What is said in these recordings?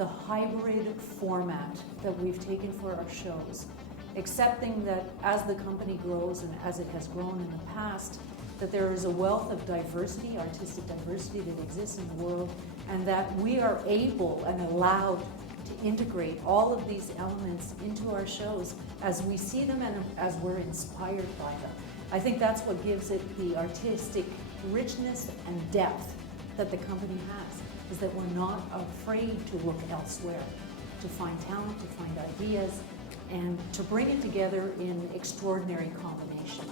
the hybrid format that we've taken for our shows, accepting that as the company grows and as it has grown in the past, that there is a wealth of diversity, artistic diversity that exists in the world, and that we are able and allowed to integrate all of these elements into our shows as we see them and as we're inspired by them. I think that's what gives it the artistic richness and depth that the company has, is that we're not afraid to look elsewhere, to find talent, to find ideas, and to bring it together in extraordinary combination.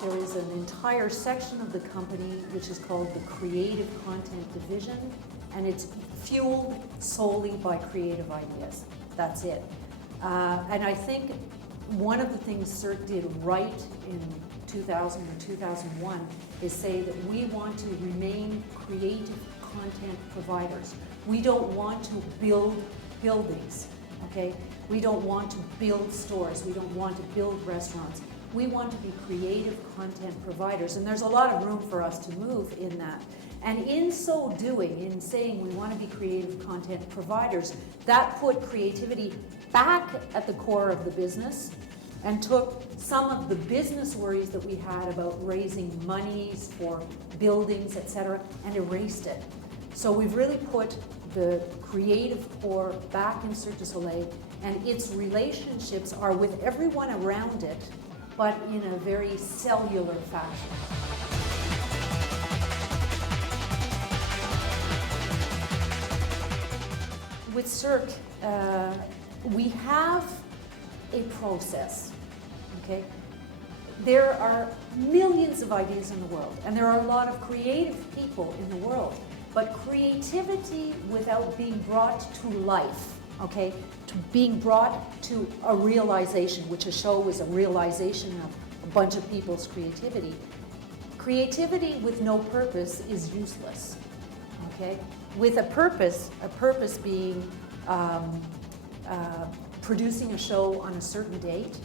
There is an entire section of the company which is called the Creative Content Division, and it's fueled solely by creative ideas. That's it. And I think one of the things CERT did right in 2000 or 2001 is say that we want to remain creative content providers. We don't want to build buildings, okay? We don't want to build stores. We don't want to build restaurants. We want to be creative content providers, and there's a lot of room for us to move in that. And in so doing, in saying we want to be creative content providers, that put creativity back at the core of the business and took some of the business worries that we had about raising monies for buildings, etc., and erased it. So we've really put the creative core back in Cirque du Soleil, and its relationships are with everyone around it, but in a very cellular fashion. With Cirque, we have a process, okay? There are millions of ideas in the world, and there are a lot of creative people in the world, but creativity without being brought to life, okay, to being brought to a realization, which a show is a realization of a bunch of people's creativity. Creativity with no purpose is useless, okay? With a purpose being producing a show on a certain date,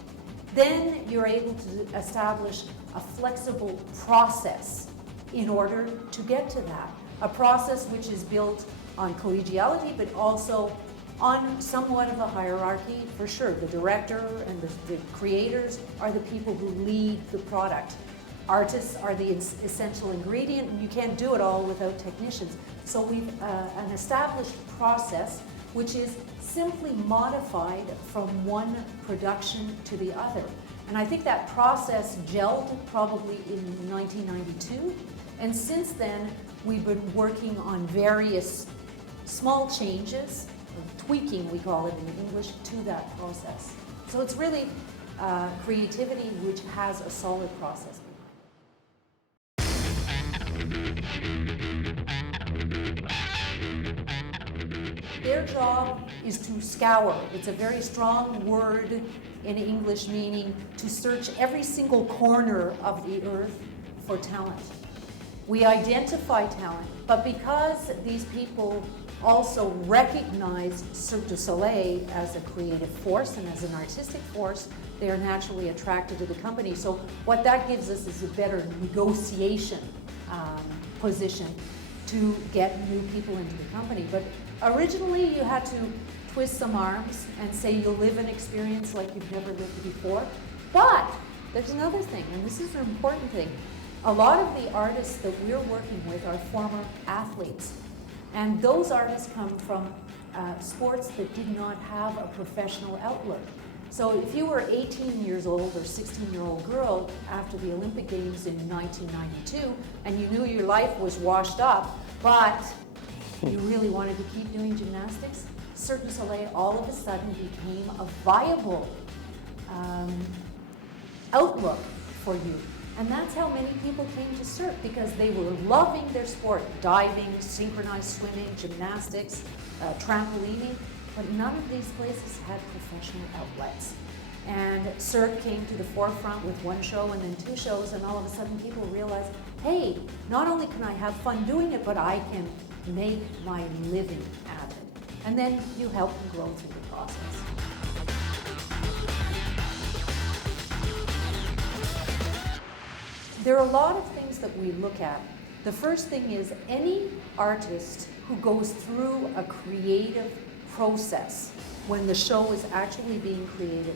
then you're able to establish a flexible process in order to get to that. A process which is built on collegiality, but also on somewhat of a hierarchy, for sure. The director and the creators are the people who lead the product. Artists are the essential ingredient, and you can't do it all without technicians. So we've an established process which is simply modified from one production to the other. And I think that process gelled probably in 1992, and since then we've been working on various small changes, tweaking we call it in English, to that process. So it's really creativity which has a solid process. Their job is to scour. It's a very strong word in English, meaning to search every single corner of the earth for talent. We identify talent, but because these people also recognize Cirque du Soleil as a creative force and as an artistic force, they are naturally attracted to the company. So what that gives us is a better negotiation position to get new people into the company. But originally you had to twist some arms and say you'll live an experience like you've never lived before. But there's another thing, and this is an important thing. A lot of the artists that we're working with are former athletes. And those artists come from sports that did not have a professional outlook. So if you were 18 years old or 16-year-old girl after the Olympic Games in 1992 and you knew your life was washed up, but you really wanted to keep doing gymnastics, Cirque du Soleil all of a sudden became a viable outlook for you. And that's how many people came to Cirque, because they were loving their sport, diving, synchronized swimming, gymnastics, trampolining, but none of these places had professional outlets. And Cirque came to the forefront with one show and then two shows, and all of a sudden people realized, hey, not only can I have fun doing it, but I can make my living at it. And then you help them grow through the process. There are a lot of things things that we look at. The first thing is any artist who goes through a creative process when the show is actually being created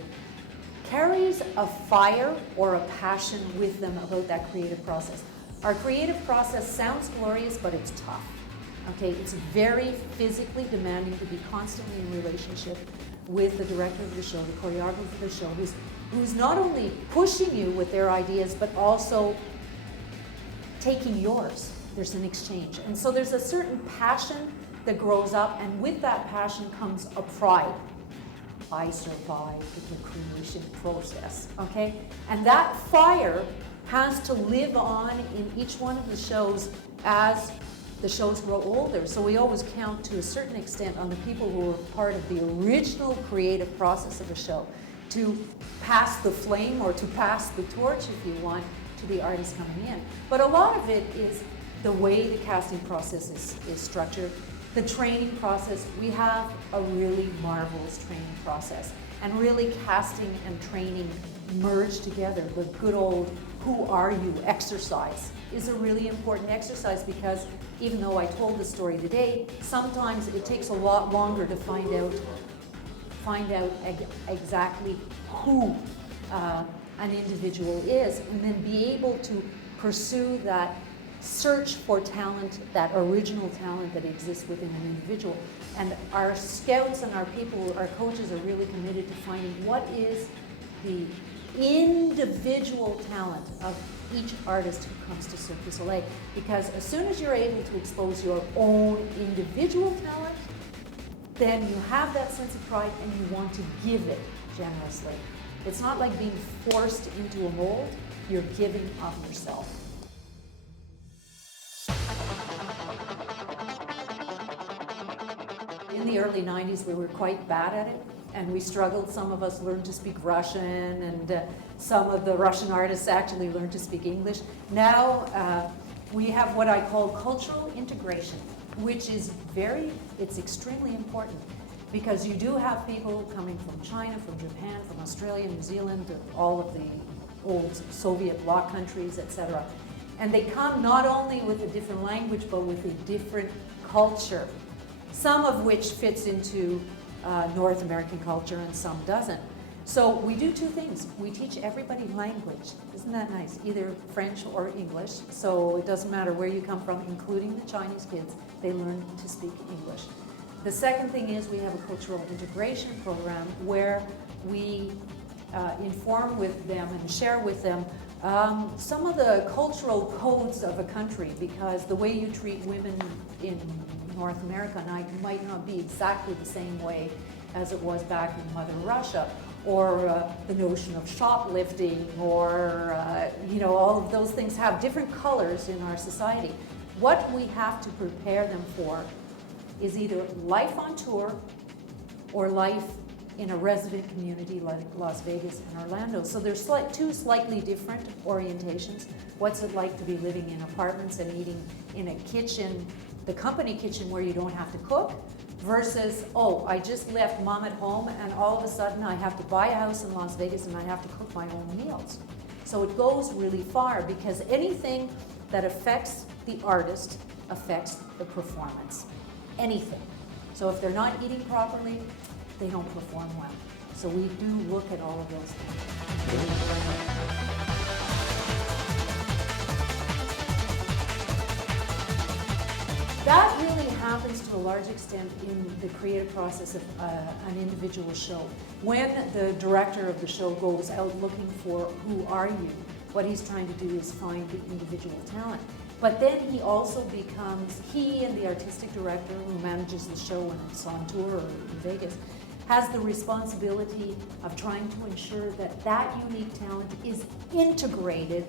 carries a fire or a passion with them about that creative process. Our creative process sounds glorious, but it's tough. Okay, it's very physically demanding to be constantly in relationship with the director of the show, the choreographer of the show, who's not only pushing you with their ideas, but also taking yours. There's an exchange. And so there's a certain passion that grows up, and with that passion comes a pride. I survived the creation process, okay? And that fire has to live on in each one of the shows as the shows grow older. So we always count to a certain extent on the people who were part of the original creative process of a show to pass the flame or to pass the torch, if you want, to the artist coming in. But a lot of it is the way the casting process is structured. The training process, we have a really marvelous training process. And really casting and training merge together. The good old who are you exercise is a really important exercise, because even though I told the story today, sometimes it takes a lot longer to find out exactly who an individual is, and then be able to pursue that search for talent, that original talent that exists within an individual. And our scouts and our people, our coaches, are really committed to finding what is the individual talent of each artist who comes to Cirque du Soleil. Because as soon as you're able to expose your own individual talent, then you have that sense of pride and you want to give it generously. It's not like being forced into a mold, you're giving of yourself. In the early 90s, we were quite bad at it, and we struggled. Some of us learned to speak Russian, and some of the Russian artists actually learned to speak English. Now we have what I call cultural integration, which is it's extremely important, because you do have people coming from China, from Japan, from Australia, New Zealand, all of the old Soviet bloc countries, etc. And they come not only with a different language, but with a different culture, some of which fits into North American culture and some doesn't. So we do two things. We teach everybody language. Isn't that nice? Either French or English. So it doesn't matter where you come from, including the Chinese kids, they learn to speak English. The second thing is we have a cultural integration program where we inform with them and share with them some of the cultural codes of a country, because the way you treat women in North America might not be exactly the same way as it was back in Mother Russia, or the notion of shoplifting, or all of those things have different colors in our society. What we have to prepare them for is either life on tour or life in a resident community like Las Vegas and Orlando. So there's two slightly different orientations. What's it like to be living in apartments and eating in a kitchen, the company kitchen where you don't have to cook, versus, oh, I just left mom at home and all of a sudden I have to buy a house in Las Vegas and I have to cook my own meals. So it goes really far, because anything that affects the artist affects the performance. Anything. So if they're not eating properly, they don't perform well. So we do look at all of those things. That really happens to a large extent in the creative process of an individual show. When the director of the show goes out looking for who are you, what he's trying to do is find the individual talent. But then he and the artistic director who manages the show when it's on tour or in Vegas, has the responsibility of trying to ensure that that unique talent is integrated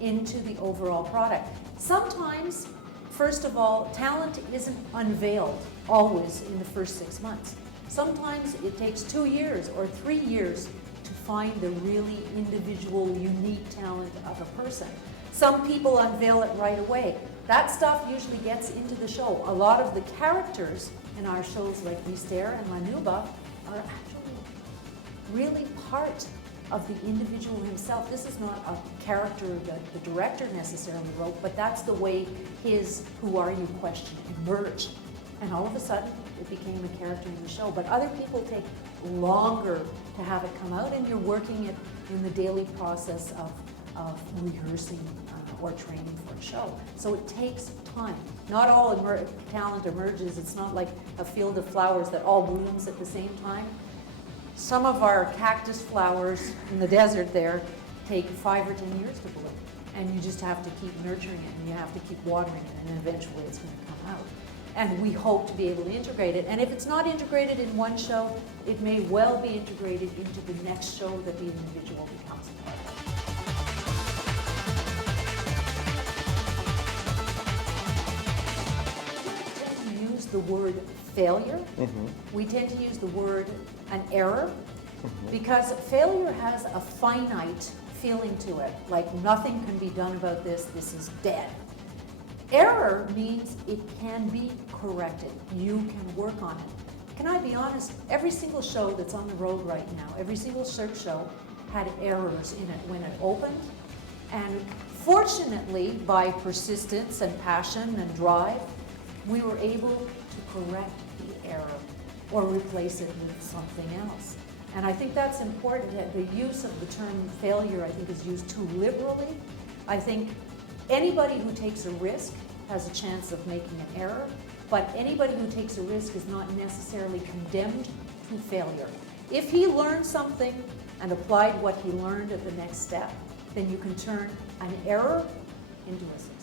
into the overall product. Sometimes, first of all, talent isn't unveiled always in the first 6 months. Sometimes it takes 2 years or 3 years to find the really individual, unique talent of a person. Some people unveil it right away. That stuff usually gets into the show. A lot of the characters in our shows like Mystère and La Nuba are actually really part of the individual himself. This is not a character that the director necessarily wrote, but that's the way his "who are you" question emerged. And all of a sudden, it became a character in the show. But other people take longer to have it come out, and you're working it in the daily process of rehearsing or training for a show. So it takes time. Not all talent emerges. It's not like a field of flowers that all blooms at the same time. Some of our cactus flowers in the desert there take 5 or 10 years to bloom. And you just have to keep nurturing it, and you have to keep watering it, and eventually it's going to come out. And we hope to be able to integrate it. And if it's not integrated in one show, it may well be integrated into the next show that the individual becomes a part of. We tend to use the word failure. We tend to use the word an error, because failure has a finite feeling to it, like nothing can be done about this, this is dead. Error means it can be corrected. You can work on it. Can I be honest? Every single show that's on the road right now, every single Cirque show had errors in it when it opened. And fortunately, by persistence and passion and drive, we were able to correct the error or replace it with something else. And I think that's important. The use of the term failure, I think, is used too liberally. I think anybody who takes a risk has a chance of making an error, but anybody who takes a risk is not necessarily condemned to failure. If he learned something and applied what he learned at the next step, then you can turn an error into a success.